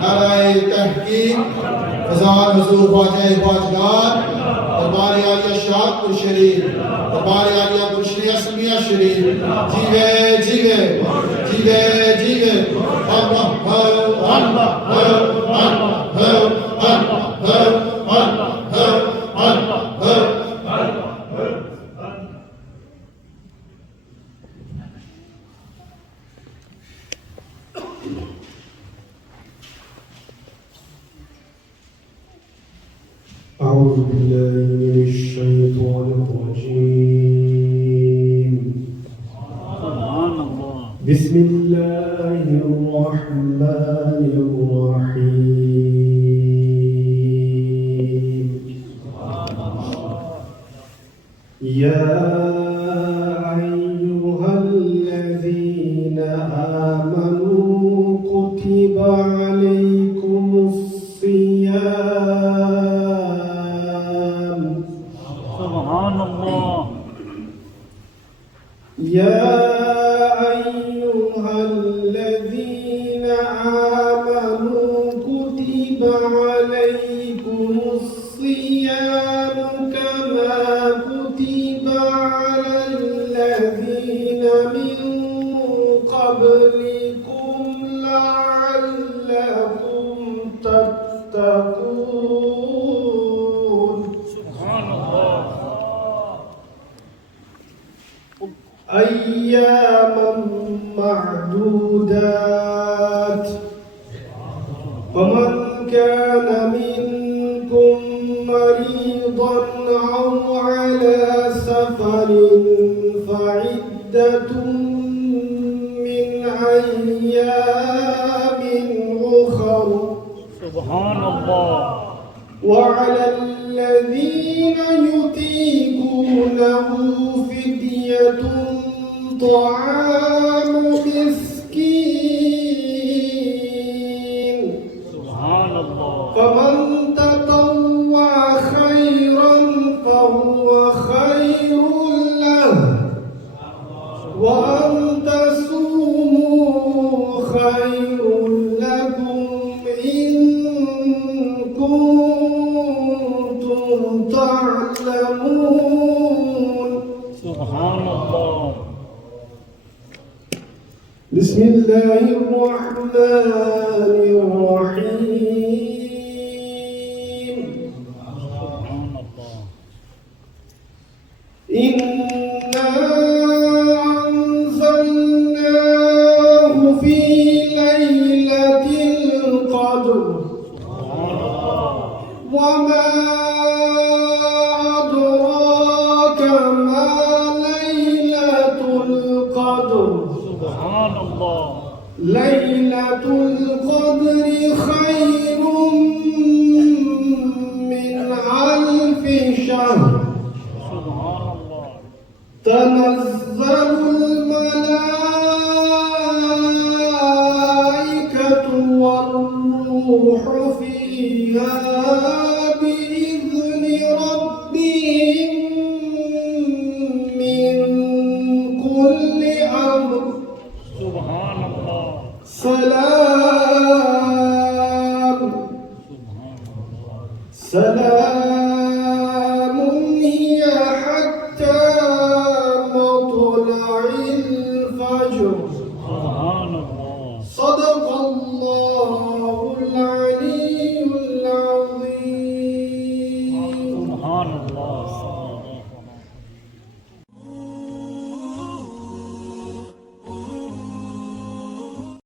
नाराए तहकीक फजान हुजूर ख्वाजा ख्वाजगार दरबार आलिया शाहपुर शरीफ दरबार आलिया बुशरी असमिया शरीफ जीवे जीवे जीवे जीवे अल्लाह अल्लाह أعوذ بالله من الشيطان الرجيم. بسم الله الرحمن الرحيم. يا أيها الذين آمنوا كتب عليكم الصيام. سبحان الله. يا أيها الذين آمنوا كتب عليكم الصيام كما كتب على الذين من قبلكم لعلكم تتقون. سبحان الله. أياما معدودات فمن كان منكم مريضا أو على سفر فعدة من أيام أخر. سبحان الله. وعلى الذين يطيقونه فدية طعام مسكين. سبحان الله. فمن تطوع خيرا فهو خير له وأن تصوموا خير لكم إن كنتم تعلمون. سبحان الله. بسم الله الرحمن الرحيم. سبحان الله. إنا أنزلناه في ليلة القدر وما أدراك ما ليلة القدر. سبحان الله. ليلة القدر خير من ألف شهر. سبحان الله. تنزل الملائكة